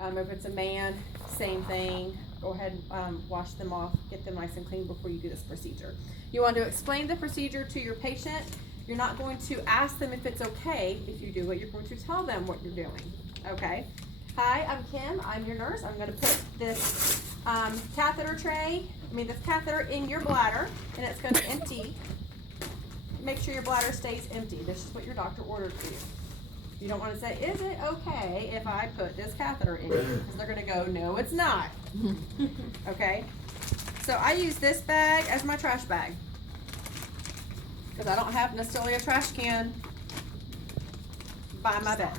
If it's a man, same thing. Go ahead and wash them off, get them nice and clean before you do this procedure. You want to explain the procedure to your patient. You're not going to ask them if it's okay if you do it. You're going to tell them what you're doing, okay? Hi, I'm Kim. I'm your nurse. I'm going to put this this catheter in your bladder, and it's going to empty. Make sure your bladder stays empty. This is what your doctor ordered for you. You don't want to say, is it okay if I put this catheter in? Because they're going to go, no, it's not. Okay? So I use this bag as my trash bag. Because I don't have necessarily a trash can by my bed.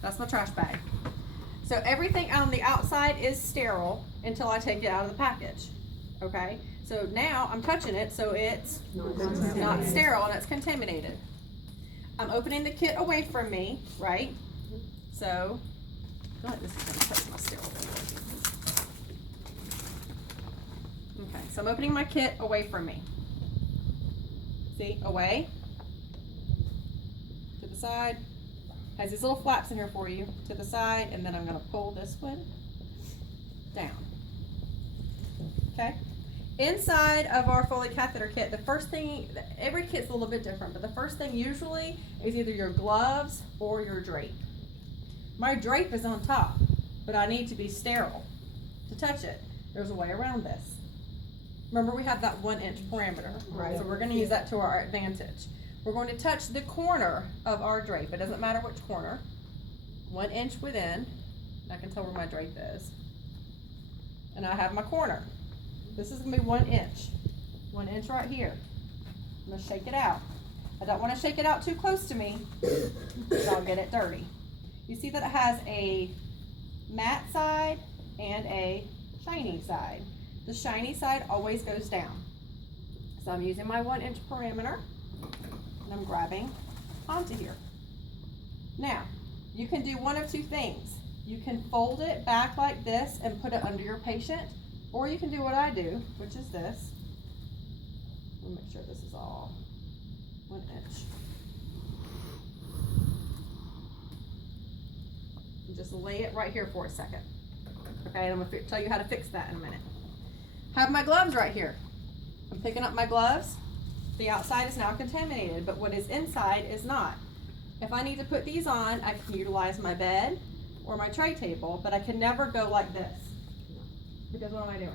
That's my trash bag. So everything on the outside is sterile until I take it out of the package. Okay? So now I'm touching it, so it's not sterile and it's contaminated. I'm opening the kit away from me, right? So, I feel like this is going to touch my sterile. Okay, so I'm opening my kit away from me. See, away, to the side. Has these little flaps in here for you, to the side, and then I'm going to pull this one down. Okay? Inside of our Foley catheter kit, the first thing, every kit's a little bit different, but the first thing usually is either your gloves or your drape. My drape is on top, but I need to be sterile to touch it. There's a way around this. Remember, we have that 1 inch parameter, right? So we're going to use that to our advantage. We're going to touch the corner of our drape. It doesn't matter which corner. 1 inch within. I can tell where my drape is. And I have my corner. This is going to be 1 inch. 1 inch right here. I'm going to shake it out. I don't want to shake it out too close to me, because I'll get it dirty. You see that it has a matte side and a shiny side. The shiny side always goes down. So I'm using my 1 inch parameter, and I'm grabbing onto here. Now, you can do one of two things. You can fold it back like this and put it under your patient, or you can do what I do, which is this. Let me make sure this is all 1 inch. And just lay it right here for a second. Okay, and I'm going to tell you how to fix that in a minute. Have my gloves right here. I'm picking up my gloves. The outside is now contaminated, but what is inside is not. If I need to put these on, I can utilize my bed or my tray table, but I can never go like this. Because what am I doing?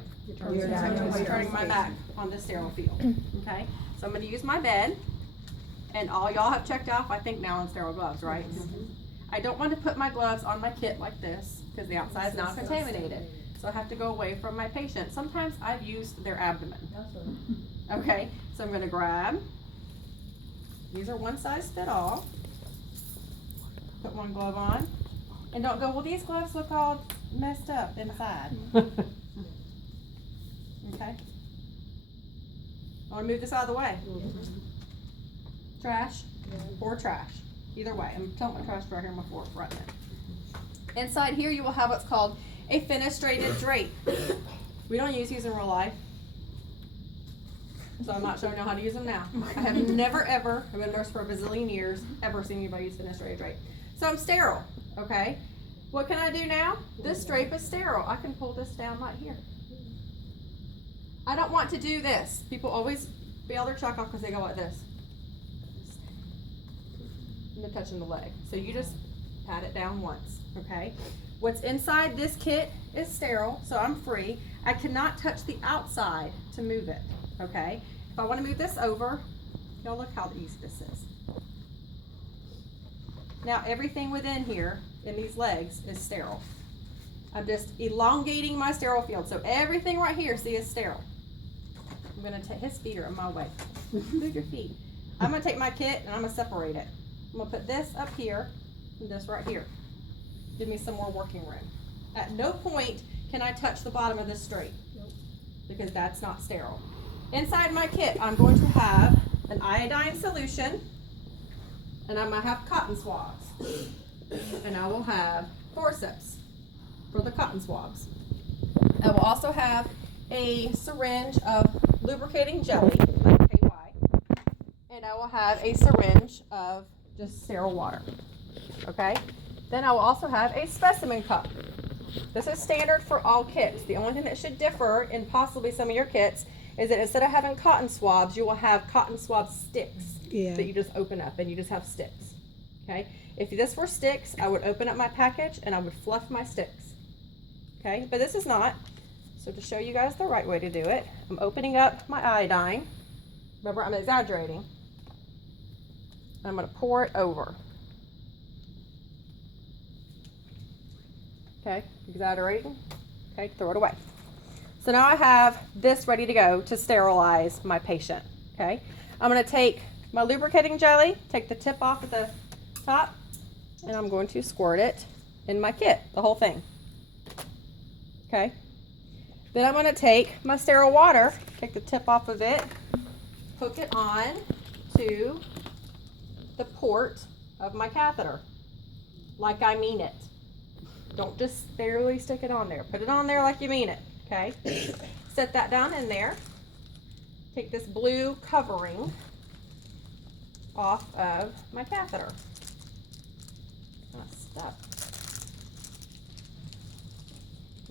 I'm turning my back on the sterile field. Okay? So I'm going to use my bed, and all y'all have checked off, I think, now on sterile gloves, right? I don't want to put my gloves on my kit like this, because the outside is not contaminated. So I have to go away from my patient. Sometimes I've used their abdomen. Okay, so I'm going to grab, these are one size fit all, put one glove on, and don't go, well, these gloves look all messed up inside. Okay, I want to move this out of the way. Trash or trash, either way. I'm telling my trash right here on my floor right now. Inside here you will have what's called a fenestrated drape. We don't use these in real life, so I'm not showing you how to use them now. I have never ever, I've been a nurse for a bazillion years, ever seen anybody use fenestrated drape. So I'm sterile, okay? What can I do now? This drape is sterile. I can pull this down right here. I don't want to do this. People always bail their chuck off because they go like this. And they're touching the leg. So you just pat it down once, okay? What's inside this kit is sterile, so I'm free. I cannot touch the outside to move it, okay? If I want to move this over, y'all look how easy this is. Now everything within here, in these legs, is sterile. I'm just elongating my sterile field, so everything right here, see, is sterile. I'm going to take, his feet are in my way. Move your feet. I'm going to take my kit and I'm going to separate it. I'm going to put this up here and this right here. Give me some more working room. At no point can I touch the bottom of this straight, because that's not sterile. Inside my kit, I'm going to have an iodine solution, and I'm going to have cotton swabs. And I will have forceps for the cotton swabs. I will also have a syringe of lubricating jelly, like KY, and I will have a syringe of just sterile water. Okay? Then I will also have a specimen cup. This is standard for all kits. The only thing that should differ in possibly some of your kits is that instead of having cotton swabs, you will have cotton swab sticks that you just open up and you just have sticks. Okay? If this were sticks, I would open up my package and I would fluff my sticks. Okay? But this is not. So to show you guys the right way to do it, I'm opening up my iodine. Remember, I'm exaggerating. I'm going to pour it over. Okay, exaggerating. Okay, throw it away. So now I have this ready to go to sterilize my patient. Okay, I'm going to take my lubricating jelly, take the tip off at the top, and I'm going to squirt it in my kit, the whole thing. Okay, then I'm going to take my sterile water, take the tip off of it, hook it on to the port of my catheter, like I mean it. Don't just barely stick it on there. Put it on there like you mean it, okay? Set that down in there. Take this blue covering off of my catheter. Stuck.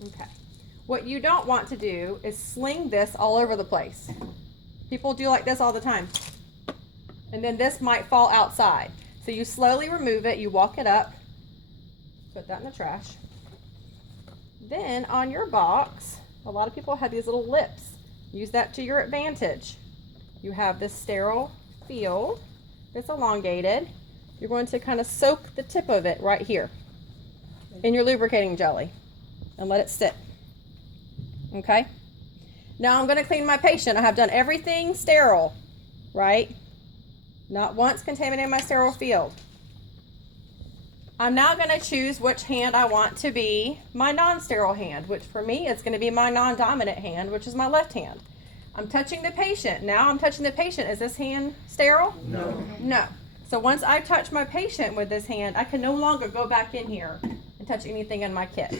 Okay. What you don't want to do is sling this all over the place. People do like this all the time. And then this might fall outside. So you slowly remove it, you walk it up, put that in the trash. Then on your box, a lot of people have these little lips. Use that to your advantage. You have this sterile field that's elongated. You're going to kind of soak the tip of it right here in your lubricating jelly and let it sit. Okay? Now I'm going to clean my patient. I have done everything sterile, right? Not once contaminated my sterile field. I'm now going to choose which hand I want to be my non-sterile hand, which for me is going to be my non-dominant hand, which is my left hand. I'm touching the patient. Now I'm touching the patient. Is this hand sterile? No. No. So once I touch my patient with this hand, I can no longer go back in here and touch anything in my kit.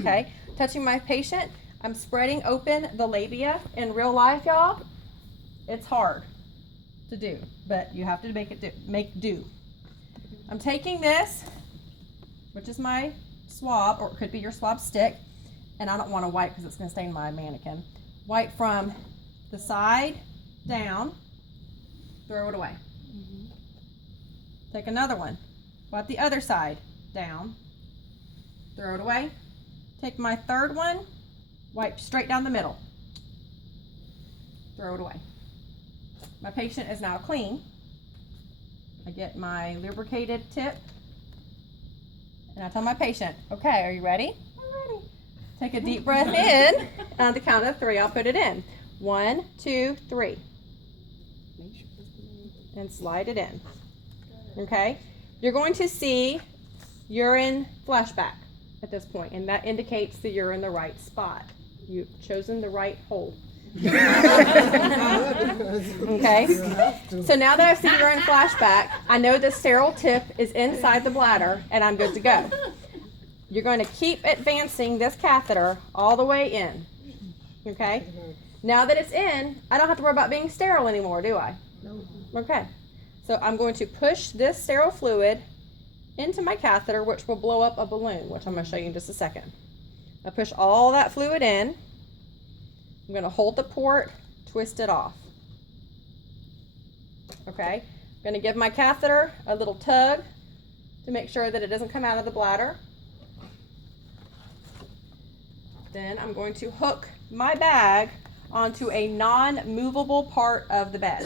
Okay? Touching my patient, I'm spreading open the labia. In real life, y'all, it's hard to do, but you have to make do. I'm taking this, which is my swab, or it could be your swab stick, and I don't want to wipe because it's going to stain my mannequin. Wipe from the side down, throw it away. Take another one, wipe the other side down, throw it away. Take my third one, wipe straight down the middle, throw it away. My patient is now clean. I get my lubricated tip, and I tell my patient, okay, are you ready? I'm ready. Take a deep breath in. On the count of 3, I'll put it in. 1, 2, 3. And slide it in. Okay? You're going to see urine flashback at this point, and that indicates that you're in the right spot. You've chosen the right hole. Okay? So now that I've seen urine flashback, I know the sterile tip is inside the bladder, and I'm good to go. You're going to keep advancing this catheter all the way in. Okay? Now that it's in, I don't have to worry about being sterile anymore, do I? No. Okay. So I'm going to push this sterile fluid into my catheter, which will blow up a balloon, which I'm going to show you in just a second. I push all that fluid in. I'm going to hold the port, twist it off. Okay? I'm going to give my catheter a little tug to make sure that it doesn't come out of the bladder. Then I'm going to hook my bag onto a non-movable part of the bed.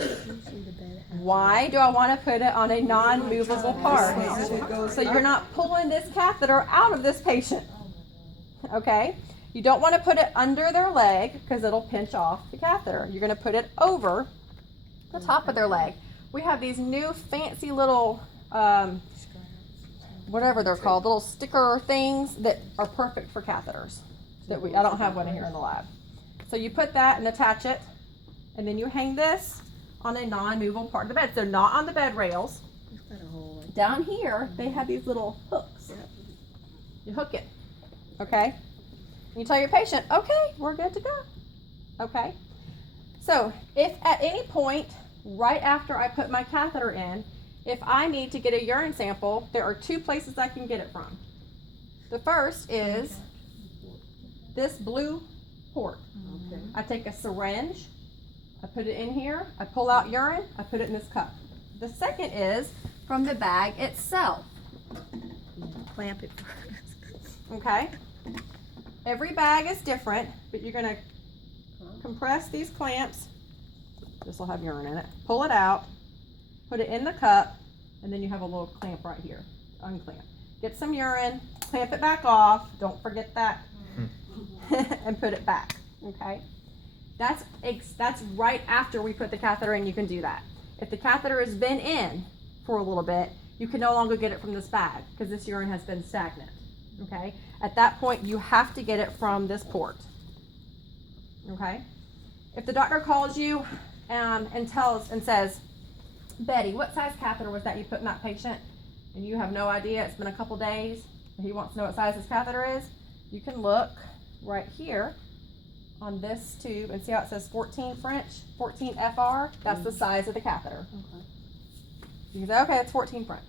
Why do I want to put it on a non-movable part? So you're not pulling this catheter out of this patient. Okay? You don't want to put it under their leg because it'll pinch off the catheter. You're going to put it over the top of their leg. We have these new fancy little, whatever they're called, little sticker things that are perfect for catheters. I don't have one in here in the lab. So you put that and attach it, and then you hang this on a non-movable part of the bed. So not on the bed rails. Down here, they have these little hooks. You hook it, okay? You tell your patient, okay, we're good to go, okay? So if at any point, right after I put my catheter in, If I need to get a urine sample, there are 2 places I can get it from. The first is this blue port. Okay. I take a syringe, I put it in here, I pull out urine, I put it in this cup. The second is from the bag itself. Clamp it. Okay? Every bag is different, but you're gonna compress these clamps. This will have urine in it. Pull it out, put it in the cup, and then you have a little clamp right here. Unclamp. Get some urine, clamp it back off. Don't forget that. And put it back. Okay? That's right after we put the catheter in, you can do that. If the catheter has been in for a little bit, you can no longer get it from this bag because this urine has been stagnant. Okay? At that point, you have to get it from this port. Okay? If the doctor calls you and says, Betty, what size catheter was that you put in that patient? And you have no idea, it's been a couple days, and he wants to know what size his catheter is, you can look right here on this tube and see how it says 14 French, 14 FR? That's the size of the catheter. Okay. You can say, okay, it's 14 French.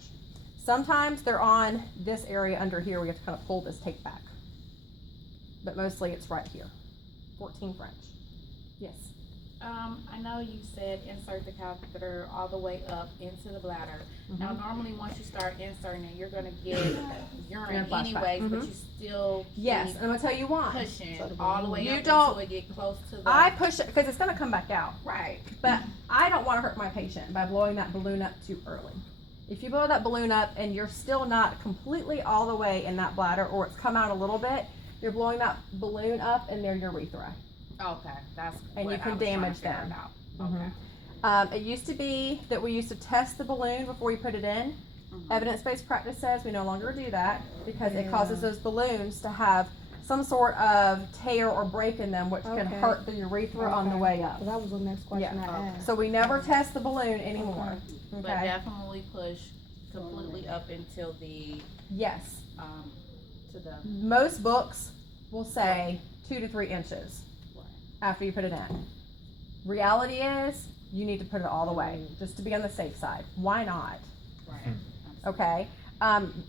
Sometimes they're on this area under here where you have to kind of pull this tape back. But mostly it's right here. 14 French. Yes. I know you said insert the catheter all the way up into the bladder. Now, normally once you start inserting it, you're going to get urine anyways, but you still Yes, keep and I'm going to tell you why. pushing all the way You up don't- until it get close to the... I push it because it's going to come back out. Right. But I don't want to hurt my patient by blowing that balloon up too early. If you blow that balloon up and you're still not completely all the way in that bladder, or it's come out a little bit, you're blowing that balloon up in their urethra. Okay, that's And what you can I was trying to damage figure them. out. Okay. It used to be that we used to test the balloon before we put it in. Evidence-based practice says we no longer do that because it causes those balloons to have some sort of tear or break in them, which can hurt the urethra on the way up. That was the next question I asked. So we never test the balloon anymore. But Okay. definitely push completely up until the, Yes. to the... Most books will say 2 to 3 inches Right. after you put it in. Reality is you need to put it all the way just to be on the safe side. Why not? Right. Okay.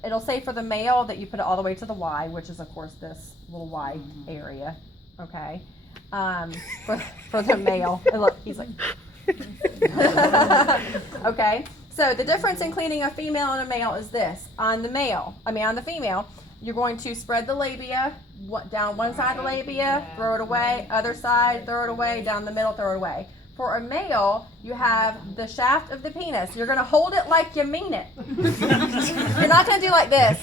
It'll say for the male that you put it all the way to the Y, which is of course this little Y area. Okay. For the male. And look, he's like. Okay. So the difference in cleaning a female and a male is this. On the female, you're going to spread the labia down one side of the labia, throw it away, other side, throw it away, down the middle, throw it away. For a male, you have the shaft of the penis. You're going to hold it like you mean it. You're not going to do like this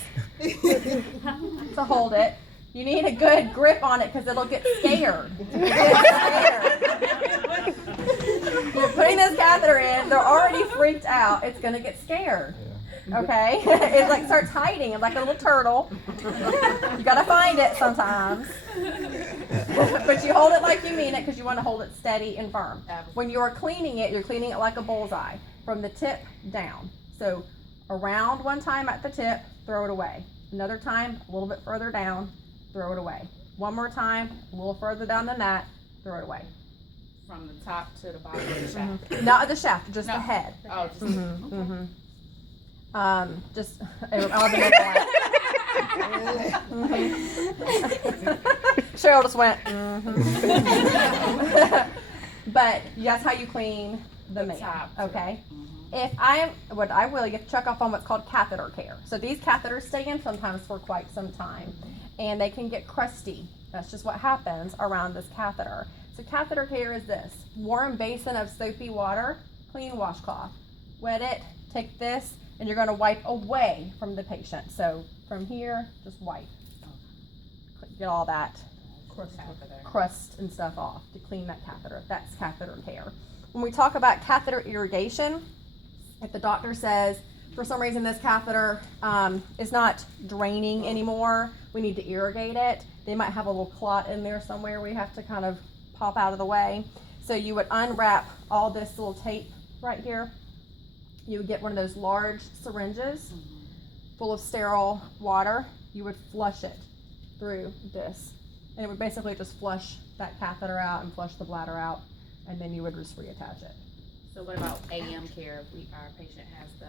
to hold it. You need a good grip on it because it'll get scared. You're putting this catheter in, they're already freaked out. It's going to get scared. Okay? It like starts hiding like a little turtle. You got to find it sometimes. But you hold it like you mean it because you want to hold it steady and firm. When you're cleaning it like a bullseye from the tip down. So around one time at the tip, throw it away. Another time, a little bit further down, throw it away. One more time, a little further down than that, throw it away. From the top to the bottom of the shaft. Not the shaft, just No. the head. Oh, just... Just I'll have to make a laugh. Cheryl just went. But that's how you clean the male. top. Okay. You have to check off on what's called catheter care. So these catheters stay in sometimes for quite some time, and they can get crusty. That's just what happens around this catheter. So catheter care is this: warm basin of soapy water, clean washcloth, wet it, take this, and you're going to wipe away from the patient. So from here, just wipe. Get all that crust and stuff off to clean that catheter. That's catheter care. When we talk about catheter irrigation, if the doctor says, for some reason this catheter is not draining anymore, we need to irrigate it, they might have a little clot in there somewhere we have to kind of pop out of the way. So you would unwrap all this little tape right here. You would get one of those large syringes full of sterile water. You would flush it through this. And it would basically just flush that catheter out and flush the bladder out. And then you would just reattach it. So what about AM care? If our patient has the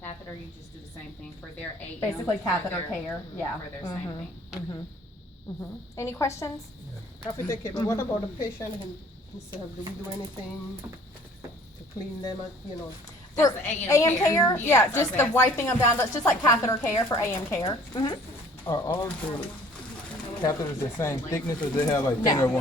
catheter, you just do the same thing for their AM. Basically for catheter their- care, yeah. For their same thing. Any questions? Catheter care, but what about the patient himself? Do we do anything to clean them up, you know? For That's the AM care, yeah, that's just what the I'm asking. wiping them down, that's just like catheter care for AM care. Are all the catheters the same thickness, or do they have like No. thinner ones?